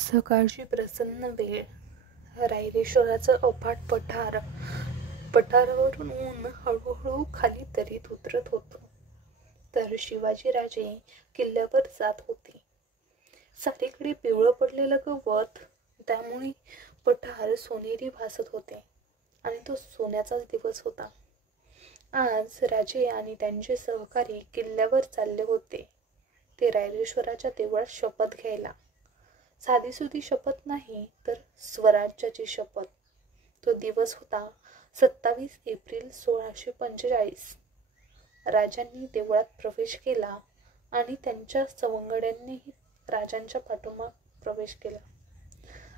सकाळची प्रसन्न वेळ. रायरेश्वराचं अफाट पठारावरून ऊन हळूहळू खाली दरीत उतरत होतं. तर शिवाजीराजे किल्ल्यावर जात होते. सारीकडे पिवळं पडलेलं गवत, त्यामुळे पठार सोनेरी भासत होते आणि तो सोन्याचाच दिवस होता. आज राजे आणि त्यांचे सहकारी किल्ल्यावर चालले होते. ते रायरेश्वराच्या देवळात शपथ घ्यायला. साधीसुधी शपथ नाही, तर स्वराज्याची शपथ. तो दिवस होता 27 एप्रिल 1645. राजांनी देवळात प्रवेश केला आणि त्यांच्या सवंगड्यांनीही राजांच्या पाठोपाठ प्रवेश केला.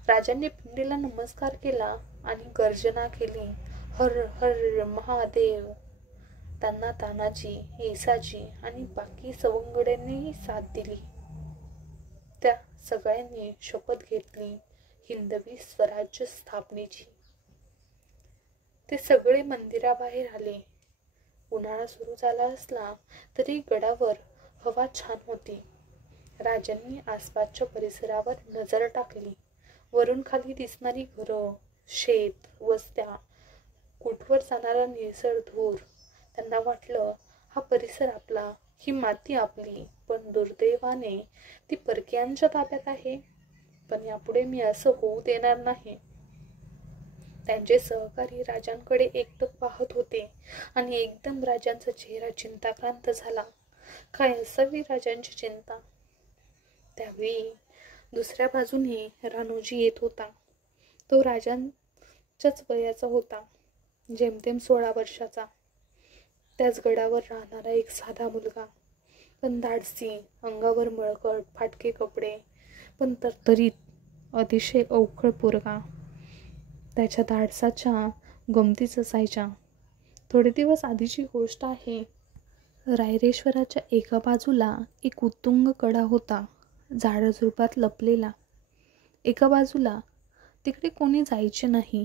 राजांनी पिंडीला नमस्कार केला आणि गर्जना केली, हर हर महादेव. त्यांना तानाजी, येसाजी आणि बाकी सवंगड्यांनीही साथ दिली. त्या सगळ्यांनी शपथ घेतली हिंदवी स्वराज्य स्थापनेची. ते सगळे मंदिराबाहेर आले. उन्हाळा सुरू झाला असला तरी गडावर हवा छान होती. राजांनी आसपासच्या परिसरावर नजर टाकली. वरून खाली दिसणारी घरं, शेत, वस्त्या, कुठवर जाणारा निळसर धूर. त्यांना वाटलं, हा परिसर आपला, ही माती आपली, पण दुर्दैवाने ती परक्यांच्या ताब्यात आहे. पण यापुढे मी असं होऊ देणार नाही. त्यांचे सहकारी राजांकडे एकटक पाहत होते आणि एकदम राजांचा चेहरा चिंताक्रांत झाला. काय असावी राजांची चिंता? त्यावेळी दुसऱ्या बाजूने राणोजी येत होता. तो राजांच्याच वयाचा होता, जेमतेम 16 वर्षाचा. त्याच गडावर राहणारा एक साधा मुलगा, पण धाडसी, अंगावर मळकट फाटके कपडे, पण तरतरीत, अतिशय अवखळ पोरगा. त्याच्या धाडसाच्या गमतीच असायच्या. थोडे दिवस आधीची गोष्ट आहे. रायरेश्वराच्या एका बाजूला एक उत्तुंग कडा होता, झाडझुडपात लपलेला. एका बाजूला तिकडे कोणी जायचे नाही,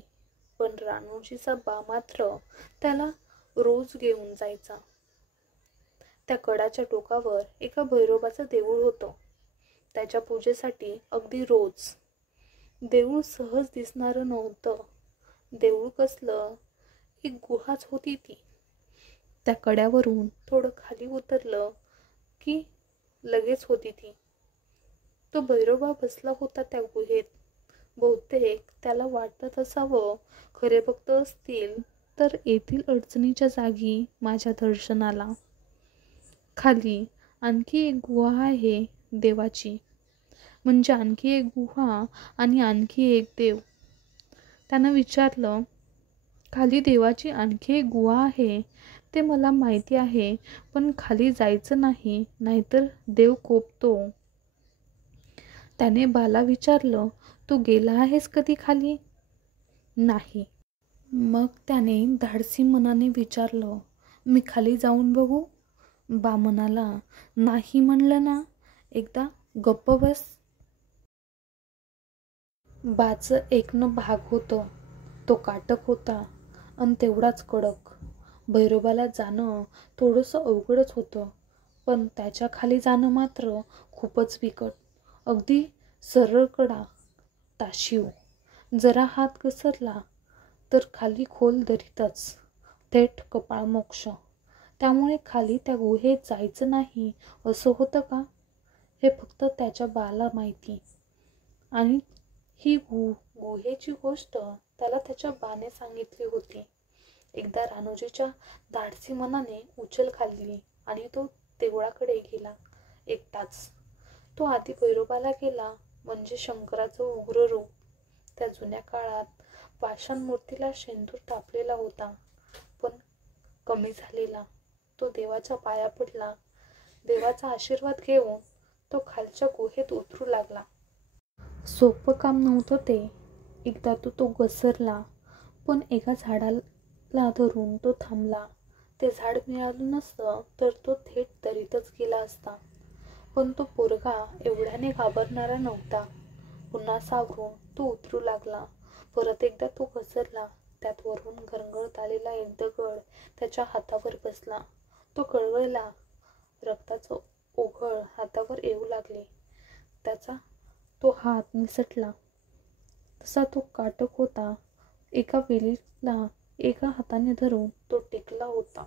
पण राणोजीचा बा मात्र त्याला रोज घेऊन जायचा. त्या कडाच्या टोकावर एका भैरोबाचं देऊळ होतं. त्याच्या पूजेसाठी अगदी रोज. देऊळ सहज दिसणारं नव्हतं. देऊळ कसलं, एक गुहाच होती ती. त्या कड्यावरून थोडं खाली उतरलं की लगेच होती ती. तो भैरोबा बसला होता त्या गुहेत. बहुतेक त्याला वाटत असावं, खरे भक्त असतील तर येथील अडचणीच्या जागी माझ्या दर्शनाला. खाली आणखी एक गुहा आहे देवाची, म्हणजे आणखी एक गुहा आणि आणखी एक देव. त्यानं विचारलं, खाली देवाची आणखी एक गुहा आहे ते मला माहिती आहे, पण खाली जायचं नाही, नाहीतर देव कोपतो. त्याने बाला विचारलं, तू गेला आहेस कधी खाली? नाही. मग त्याने धाडसी मनाने विचारलं, मी खाली जाऊन बघू? बा म्हणाला, नाही म्हणलं ना एकदा, गप्प बस. बाचं एकनं भाग होतं. तो काटक होता आणि तेवढाच कडक. भैरोबाला जाणं थोडंसं अवघडच होतं, पण त्याच्या खाली जाणं मात्र खूपच बिकट. अगदी सरळ कडा, ताशीव. जरा हात घसरला तर खाली खोल दरीतच, थेट कपाळमोक्ष. त्यामुळे खाली त्या गुहेत जायचं नाही असं होतं का, हे फक्त त्याच्या बाला माहिती. आणि ही गुहेची गोष्ट त्याला त्याच्या बाने सांगितली होती. एकदा राणोजीच्या धाडसी मनाने उचल खाल्ली आणि तो देवळाकडे गेला एकटाच. तो आधी भैरोबाला गेला, म्हणजे शंकराचं उग्र रूप. त्या जुन्या काळात पाषाण मूर्तीला शेंदूर तापलेला होता, पण कमी झालेला. तो देवाच्या पाया पडला. देवाचा आशीर्वाद घेऊन तो खालच्या गुहेत उतरू लागला. सोपं काम नव्हतं ते. एकदा तो घसरला, पण एका झाडाला धरून तो थांबला. ते झाड मिळालं नसतं तर तो थेट दरीतच गेला असता. पण तो पोरगा एवढ्याने घाबरणारा नव्हता. पुन्हा सावरून तो उतरू लागला. परत एकदा तो घसरला. त्यात वरून घरंगळत आलेला एक दगड त्याच्या हातावर बसला. तो कळवळला. रक्ताचं ओघळ हातावर येऊ लागले. त्याचा तो हात निसटला तसा तो काटक होता. एका वेलीला एका हाताने धरून तो टिकला होता.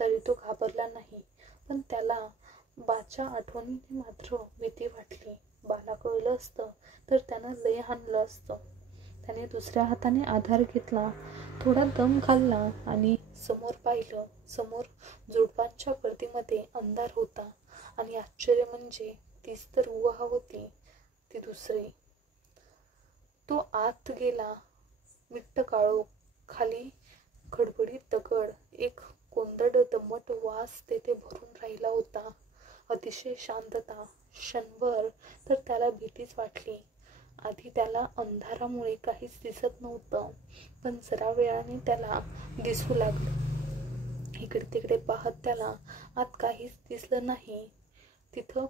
तरी तो घाबरला नाही. पण त्याला बाच्या आठवणीने मात्र भीती वाटली. बाला कळलं असतं तर त्यानं लय हाणलं असतं. त्याने दुसऱ्या हाताने आधार घेतला, थोडा दम खाल्ला आणि समोर पाहिलं. समोर झुडपांच्या गर्दीमध्ये अंधार होता आणि आश्चर्य म्हणजे तीच तर गुहा होती, ती दुसरी. तो आत गेला. मिट्ट काळोख, खाली खडबडीत दगड, एक कोंदट दमट वास तेथे भरून राहिला होता. अतिशय शांतता. क्षणभर तर त्याला भीतीच वाटली. आधी त्याला अंधारामुळे काहीच दिसत नव्हतं, पण जरा वेळाने त्याला दिसू लागलं. इकडे तिकडे पाहत त्याला आत काहीच दिसलं नाही. तिथं